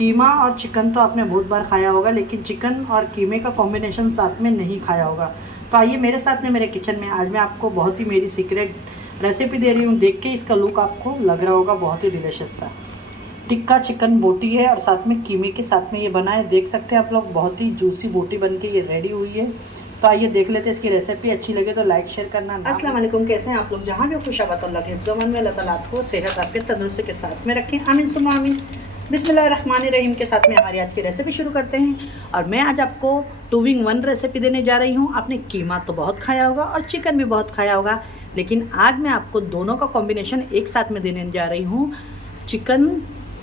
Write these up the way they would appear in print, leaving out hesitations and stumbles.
कीमा और चिकन तो आपने बहुत बार खाया होगा, लेकिन चिकन और कीमे का कॉम्बिनेशन साथ में नहीं खाया होगा। तो आइए मेरे साथ में मेरे किचन में, आज मैं आपको बहुत ही मेरी सीक्रेट रेसिपी दे रही हूँ। देख के इसका लुक आपको लग रहा होगा बहुत ही डिलीशियस सा। टिक्का चिकन बोटी है और साथ में कीमे के साथ में ये बना है। देख सकते हैं आप लोग, बहुत ही जूसी बोटी बन के ये रेडी हुई है। तो आइए देख लेते हैं इसकी रेसिपी। अच्छी लगे तो लाइक शेयर करना। अस्सलाम वालेकुम, कैसे हैं आप लोग? जहाँ भी खुशाबाद अल्लाह के हिफ्ज़-ओ-अमान में अल्लाह ताला आपको सेहत आफियत तंदुरुस्ती के साथ में रखें। आमीन सुम्मा आमीन। बिस्मिल्लाहिर्रहमानिर्रहीम के साथ में हमारी आज की रेसिपी शुरू करते हैं। और मैं आज आपको 2 in 1 रेसिपी देने जा रही हूँ। आपने कीमा तो बहुत खाया होगा और चिकन भी बहुत खाया होगा, लेकिन आज मैं आपको दोनों का कॉम्बिनेशन एक साथ में देने जा रही हूँ। चिकन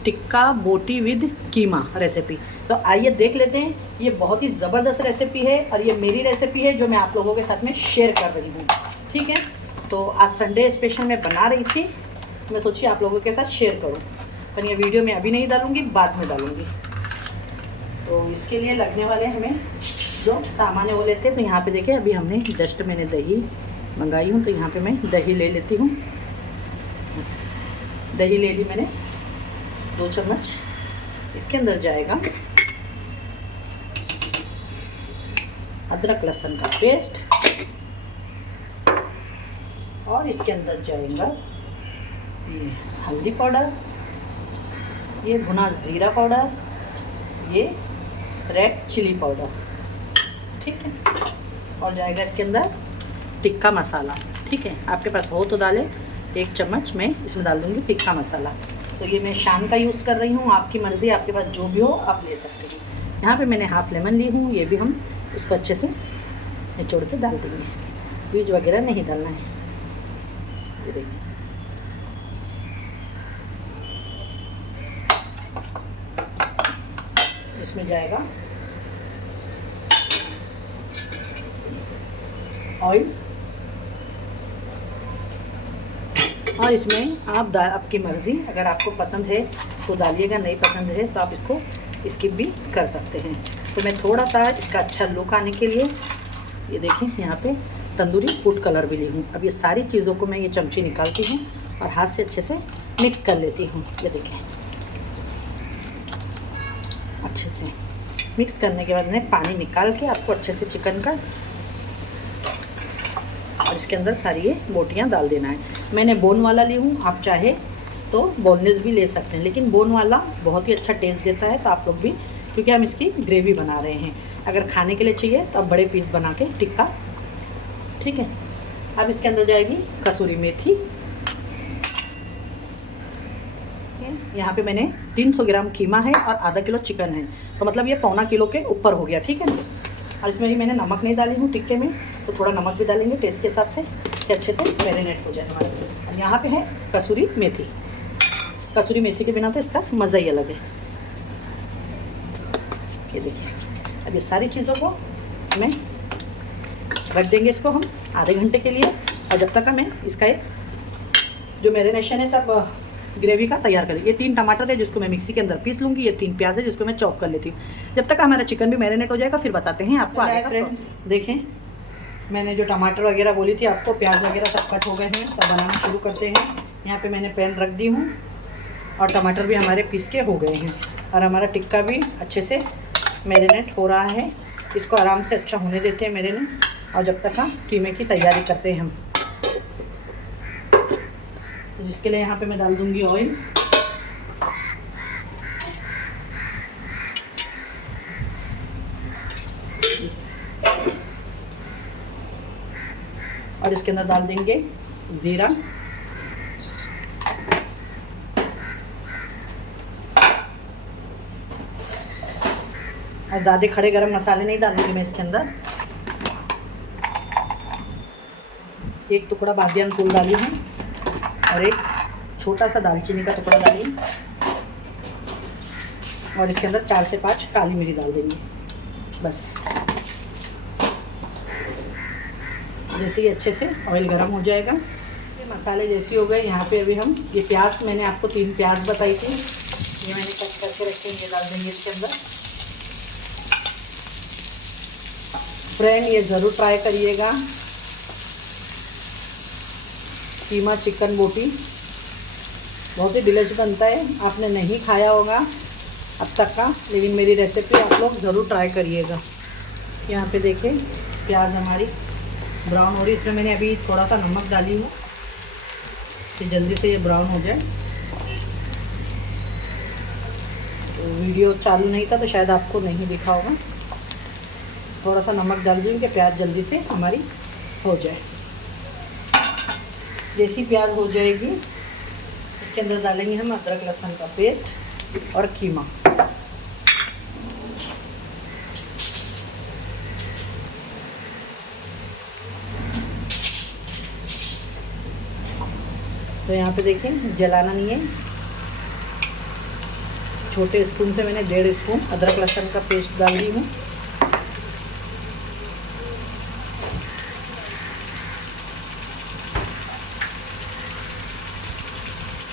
टिक्का बोटी विद कीमा रेसिपी। तो आइए देख लेते हैं। ये बहुत ही ज़बरदस्त रेसिपी है और ये मेरी रेसिपी है जो मैं आप लोगों के साथ में शेयर कर रही हूँ। ठीक है, तो आज संडे स्पेशल मैं बना रही थी, मैं सोची आप लोगों के साथ शेयर करूँ, पर ये वीडियो में अभी नहीं डालूँगी, बाद में डालूँगी। तो इसके लिए लगने वाले हमें जो सामान है वो लेते हैं। तो यहाँ पे देखिए, अभी हमने जस्ट मैंने दही मंगाई हूँ, तो यहाँ पे मैं दही ले लेती हूँ। दही ले ली मैंने 2 चम्मच। इसके अंदर जाएगा अदरक लहसुन का पेस्ट और इसके अंदर जाएगा ये हल्दी पाउडर, ये भुना ज़ीरा पाउडर, ये रेड चिली पाउडर। ठीक है, और जाएगा इसके अंदर टिक्का मसाला। ठीक है, आपके पास हो तो डालें। 1 चम्मच मैं इसमें डाल दूँगी टिक्का मसाला। तो ये मैं शान का यूज़ कर रही हूँ, आपकी मर्ज़ी, आपके पास जो भी हो आप ले सकते हैं। यहाँ पे मैंने हाफ़ लेमन ली हूँ, ये भी हम इसको अच्छे से निचोड़ के डाल देंगे। बीज वगैरह नहीं डालना है। ये देखिए, इसमें जाएगा ऑयल और इसमें आप आपकी मर्ज़ी, अगर आपको पसंद है तो डालिएगा, नहीं पसंद है तो आप इसको स्किप भी कर सकते हैं। तो मैं थोड़ा सा इसका अच्छा लुक आने के लिए ये देखें यहाँ पे तंदूरी फूड कलर भी ली हूँ। अब ये सारी चीज़ों को मैं ये चमची निकालती हूँ और हाथ से अच्छे से मिक्स कर लेती हूँ। ये देखें, अच्छे से मिक्स करने के बाद मैंने पानी निकाल के आपको अच्छे से चिकन का और इसके अंदर सारी ये बोटियाँ डाल देना है। मैंने बोन वाला ली हूँ, आप चाहे तो बोनलेस भी ले सकते हैं, लेकिन बोन वाला बहुत ही अच्छा टेस्ट देता है। तो आप लोग भी, क्योंकि हम इसकी ग्रेवी बना रहे हैं, अगर खाने के लिए चाहिए तो आप बड़े पीस बना के टिक्का। ठीक है, अब इसके अंदर जाएगी कसूरी मेथी। यहाँ पे मैंने 300 ग्राम कीमा है और आधा किलो चिकन है, तो मतलब ये पौना किलो के ऊपर हो गया। ठीक है ना, और इसमें भी मैंने नमक नहीं डाली हूँ टिक्के में, तो थोड़ा नमक भी डालेंगे टेस्ट के हिसाब से कि अच्छे से मैरिनेट हो जाए हमारे। और यहाँ पे है कसूरी मेथी। कसूरी मेथी के बिना तो इसका मज़ा ही अलग है। ये देखिए, अब ये सारी चीज़ों को मैं रख देंगे इसको हम आधे घंटे के लिए। और जब तक मैं इसका एक जो मैरिनेशन है सब ग्रेवी का तैयार करें। ये 3 टमाटर है जिसको मैं मिक्सी के अंदर पीस लूँगी, ये 3 प्याज है जिसको मैं चॉप कर लेती हूँ। जब तक हमारा चिकन भी मैरिनेट हो जाएगा फिर बताते हैं आपको आगे। फ्रेंड्स देखें, मैंने जो टमाटर वगैरह बोली थी आपको, प्याज वगैरह सब कट हो गए हैं। तो बनाना शुरू करते हैं। यहाँ पे मैंने पैन रख दी हूँ और टमाटर भी हमारे पीस के हो गए हैं और हमारा टिक्का भी अच्छे से मैरिनेट हो रहा है। इसको आराम से अच्छा होने देते हैं मैरिनेट, और जब तक हम कीमे की तैयारी करते हैं हम, तो जिसके लिए यहाँ पे मैं डाल दूँगी ऑयल। और इसके अंदर डाल देंगे ज़ीरा, और ज़्यादा खड़े गरम मसाले नहीं डालूंगी मैं इसके अंदर। 1 टुकड़ा बादियान फूल डाली हूँ और 1 छोटा सा दालचीनी का टुकड़ा डाली हूँ, और इसके अंदर 4 से 5 काली मिर्च डाल देंगे बस। जैसे ही अच्छे से ऑयल गर्म हो जाएगा, ये मसाले जैसे हो गए, यहाँ पे अभी हम ये प्याज, मैंने आपको 3 प्याज बताई थी, ये मैंने कट करके रखे हैं, ये डाल देंगे इसके अंदर। फ्रेंड ये ज़रूर ट्राई करिएगा, कीमा चिकन बोटी बहुत ही डिलीशियस बनता है। आपने नहीं खाया होगा अब तक का, लेकिन मेरी रेसिपी आप लोग ज़रूर ट्राई करिएगा। यहाँ पे देखें प्याज हमारी ब्राउन हो रही, इसमें मैंने अभी थोड़ा सा नमक डाली हूँ कि जल्दी से ये ब्राउन हो जाए। तो वीडियो चालू नहीं था तो शायद आपको नहीं दिखा होगा। थोड़ा सा नमक डाल दूँगी कि प्याज जल्दी से हमारी हो जाए। जैसी प्याज हो जाएगी इसके अंदर डालेंगे हम अदरक लहसुन का पेस्ट और कीमा। तो यहाँ पे देखिए जलाना नहीं है, छोटे स्पून से मैंने 1.5 स्पून अदरक लहसुन का पेस्ट डाल दी हूँ।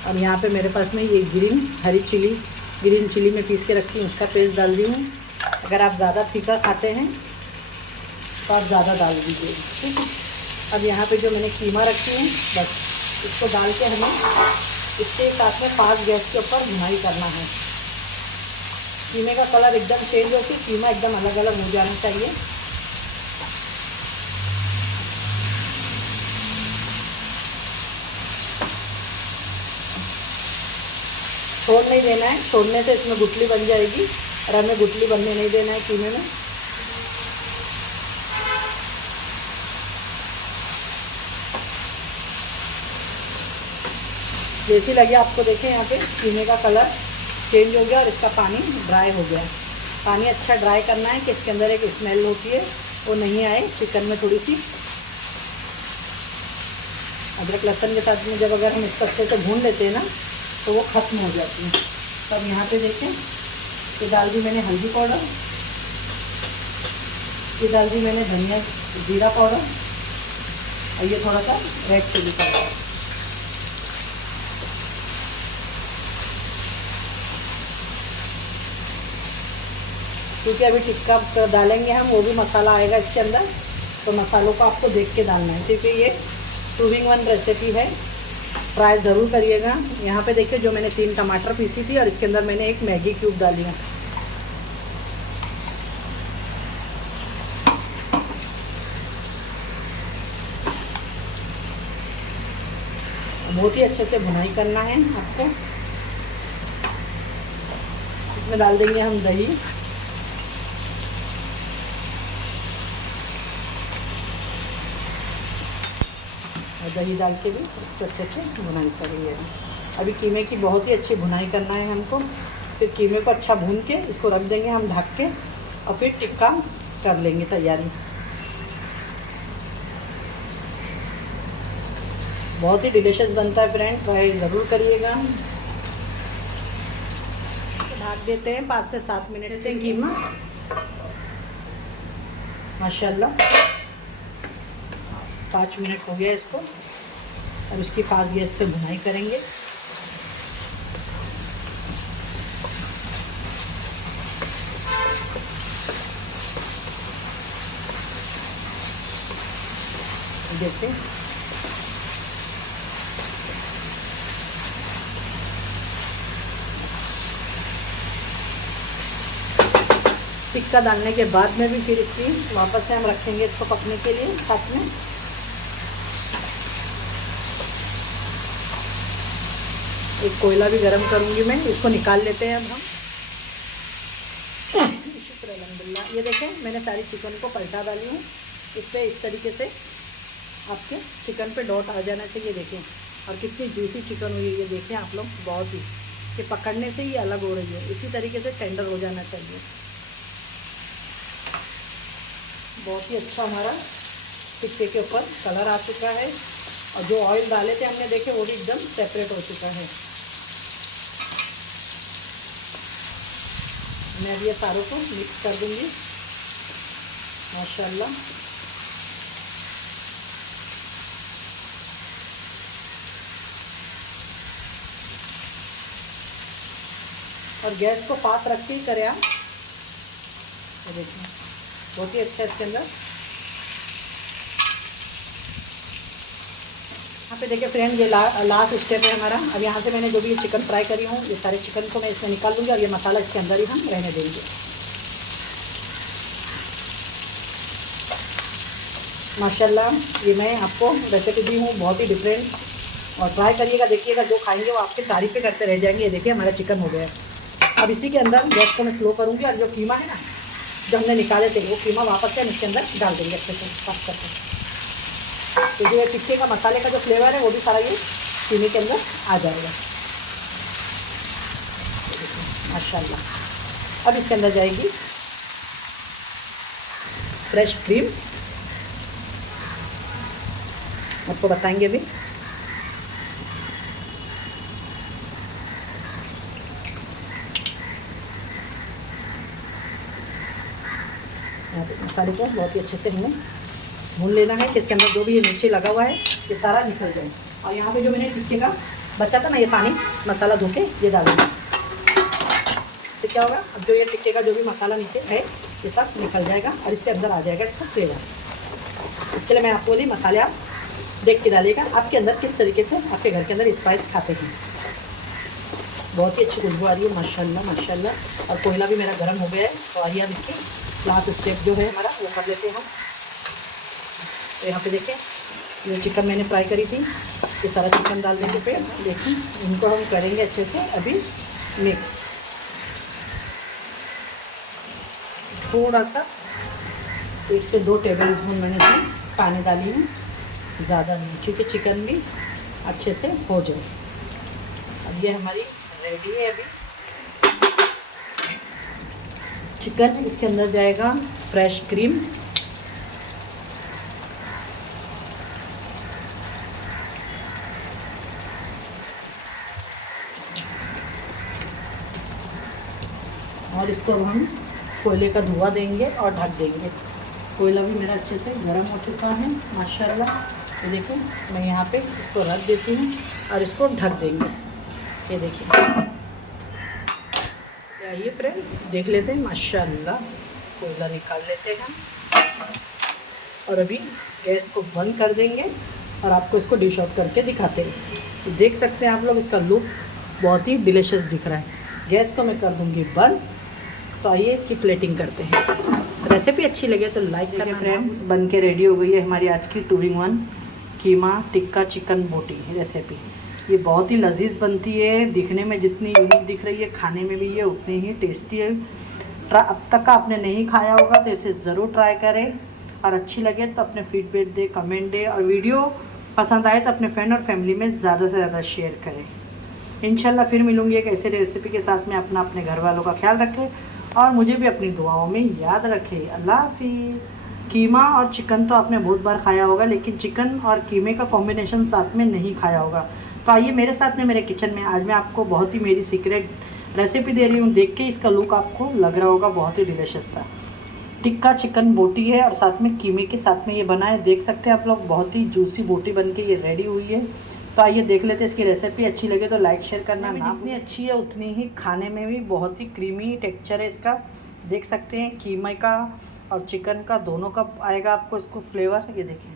और यहाँ पे मेरे पास में ये ग्रीन चिली में पीस के रखी हूँ, उसका पेस्ट डाल दी हूँ। अगर आप ज़्यादा तीखा खाते हैं तो आप ज़्यादा डाल दीजिए, ठीक है। अब यहाँ पे जो मैंने कीमा रखी है बस इसको डाल के हमें इसके साथ में फास्ट गैस के ऊपर भुनाई करना है। कीमे का कलर एकदम चेंज होकर कीमा एकदम अलग अलग हो जाना चाहिए। छोड़ नहीं देना है, छोड़ने से इसमें गुठली बन जाएगी और हमें गुठली बनने नहीं देना है कीमे में। जैसी लगे आपको देखें यहाँ पे कीमे का कलर चेंज हो गया और इसका पानी ड्राई हो गया। पानी अच्छा ड्राई करना है कि इसके अंदर एक स्मेल होती है वो नहीं आए चिकन में। थोड़ी सी अदरक लहसुन के साथ में जब अगर हम इसको अच्छे से भून लेते हैं ना तो वो ख़त्म हो जाती है। तब यहाँ पे देखें ये डाल दी मैंने हल्दी पाउडर, ये डाल दी मैंने धनिया जीरा पाउडर और ये थोड़ा सा रेड चिली पाउडर। क्योंकि अभी टिक्का डालेंगे हम, वो भी मसाला आएगा इसके अंदर, तो मसालों को आपको देख के डालना है। क्योंकि ये 2-in-1 रेसिपी है, ट्राई ज़रूर करिएगा। यहाँ पे देखिए जो मैंने 3 टमाटर पीसी थी और इसके अंदर मैंने 1 मैगी क्यूब डाली है। बहुत ही अच्छे से भुनाई करना है आपको। इसमें डाल देंगे हम दही, और दही डाल के भी इसको अच्छे से भुनाई करेंगे। अभी कीमे की बहुत ही अच्छी भुनाई करना है हमको। फिर कीमे को अच्छा भून के इसको रख देंगे हम ढक के और फिर टिक्का कर लेंगे तैयारी। बहुत ही डिलीशियस बनता है फ्रेंड, ट्राई ज़रूर करिएगा। ढक देते हैं 5 से 7 मिनट देते हैं कीमा। माशाल्लाह 5 मिनट हो गया इसको। अब इसकी फास्ट गैस पे भुनाई करेंगे। देखते टिक्का डालने के बाद में भी फिर इसकी वापस से हम रखेंगे इसको पकने के लिए साथ में। एक कोयला भी गरम करूंगी मैं, इसको निकाल लेते हैं अब हम। शुक्र अल्हम्दुलिल्लाह। ये देखें मैंने सारी चिकन को पलटा डाली हूँ। इस पर इस तरीके से आपके चिकन पे डॉट आ जाना चाहिए। देखें और कितनी जूसी चिकन हुई है ये देखें आप लोग, बहुत ही कि पकड़ने से ही अलग हो रही है। इसी तरीके से टेंडर हो जाना चाहिए। बहुत ही अच्छा हमारा टिक्के के ऊपर कलर आ चुका है और जो ऑयल डाले थे हमने देखे वो भी एकदम सेपरेट हो चुका है। मैं अभी ये सारों को मिक्स कर दूंगी माशाल्लाह। और गैस को फास्ट रख के ही करें आप। देखिए बहुत ही अच्छा इसके अंदर यहाँ पे देखिए फ्रेंड, ये लास्ट स्टेप है हमारा। अब यहाँ से मैंने जो भी चिकन फ्राई करी हूँ, ये सारे चिकन को मैं इसमें निकाल दूँगी और ये मसाला इसके अंदर ही हम रहने देंगे। माशाल्लाह, ये मैं आपको रेसिपी दी हूँ, बहुत ही डिफरेंट, और ट्राई करिएगा, देखिएगा, जो खाएंगे वो आपकी तारीफ़ें करते रह जाएंगे। ये देखिए हमारा चिकन हो गया है। अब इसी के अंदर गैस को मैं स्लो करूँगी और जो कीमा है ना, जो हमने निकाले थे, वो कीमा वापस से हम इसके अंदर डाल देंगे अच्छे से साफ करके। तो जो ये टिक्के का मसाले का जो फ्लेवर है वो भी सारा ये कीमे के अंदर आ जाएगा। माशाल्लाह। अब इसके अंदर जाएगी फ्रेश क्रीम, आपको बताएंगे भी। यहाँ पे मसाले को बहुत ही अच्छे से हमें भून लेना है कि इसके अंदर जो भी ये नीचे लगा हुआ है ये सारा निकल जाए। और यहाँ पे जो मैंने टिक्के का बचा था ना, ये पानी मसाला धो के ये डालूंगा। इससे क्या होगा, अब जो ये टिक्के का जो भी मसाला नीचे है ये सब निकल जाएगा और इसके अंदर आ जाएगा इसका फ्लेवर। इसके लिए मैं आपको बोली, मसाले आप देख के डालिएगा, आपके अंदर किस तरीके से आपके घर के अंदर स्पाइस खाते हैं। बहुत ही अच्छी खुशबू आ रही है माशाल्लाह माशाल्लाह। और कोयला भी मेरा गर्म हो गया है। तो आइए अब इसके लास्ट स्टेप जो है हमारा वो कर लेते हैं हम। तो यहाँ पे देखें, ये चिकन मैंने फ्राई करी थी, ये सारा चिकन डाल देंगे। फिर देखिए इनको हम करेंगे अच्छे से अभी मिक्स। थोड़ा सा 1 से 2 टेबल स्पून मैंने इसमें पानी डाली है, ज़्यादा नहीं, क्योंकि चिकन भी अच्छे से हो जाए। अब ये हमारी रेडी है। अभी चिकन, इसके अंदर जाएगा फ्रेश क्रीम, और इसको अब हम कोयले का धुआं देंगे और ढक देंगे। कोयला भी मेरा अच्छे से गर्म हो चुका है माशाल्लाह। तो देखो मैं यहाँ पे इसको रख देती हूँ और इसको ढक देंगे। ये देखिए, आइए फ्रेंड देख लेते हैं। माशाल्लाह, कोयला निकाल लेते हैं और अभी गैस को बंद कर देंगे और आपको इसको डिश आउट करके दिखाते हैं। तो देख सकते हैं आप लोग, इसका लुक बहुत ही डिलीशियस दिख रहा है। गैस को मैं कर दूँगी बंद। तो आइए इसकी प्लेटिंग करते हैं। रेसिपी अच्छी लगे तो लाइक करना फ्रेंड्स। बन के रेडी हो गई है हमारी आज की 2-in-1 कीमा टिक्का चिकन बोटी रेसिपी। ये बहुत ही लजीज बनती है, दिखने में जितनी यूनिक दिख रही है, खाने में भी ये उतनी ही टेस्टी है। अब तक का आपने नहीं खाया होगा तो इसे ज़रूर ट्राई करें, और अच्छी लगे तो अपने फीडबैक दे, कमेंट दे, और वीडियो पसंद आए तो अपने फ्रेंड और फैमिली में ज़्यादा से ज़्यादा शेयर करें। इंशाल्लाह फिर मिलूँगी एक ऐसे रेसिपी के साथ में। अपने घर वालों का ख्याल रखें और मुझे भी अपनी दुआओं में याद रखें। अल्लाह हाफिज़। कीमा और चिकन तो आपने बहुत बार खाया होगा, लेकिन चिकन और कीमे का कॉम्बिनेशन साथ में नहीं खाया होगा। तो आइए मेरे साथ में मेरे किचन में। आज मैं आपको बहुत ही मेरी सीक्रेट रेसिपी दे रही हूँ। देख के इसका लुक आपको लग रहा होगा बहुत ही डिलीशियस सा। टिक्का चिकन बोटी है और साथ में कीमे के साथ में ये बना है। देख सकते हैं आप लोग, बहुत ही जूसी बोटी बन के ये रेडी हुई है। तो आइए देख लेते हैं इसकी रेसिपी। अच्छी लगे तो लाइक शेयर करना ना। जितनी अच्छी है उतनी ही खाने में भी बहुत ही क्रीमी टेक्सचर है इसका। देख सकते हैं कीमे का और चिकन का दोनों का आएगा आपको इसको फ्लेवर। ये देखिए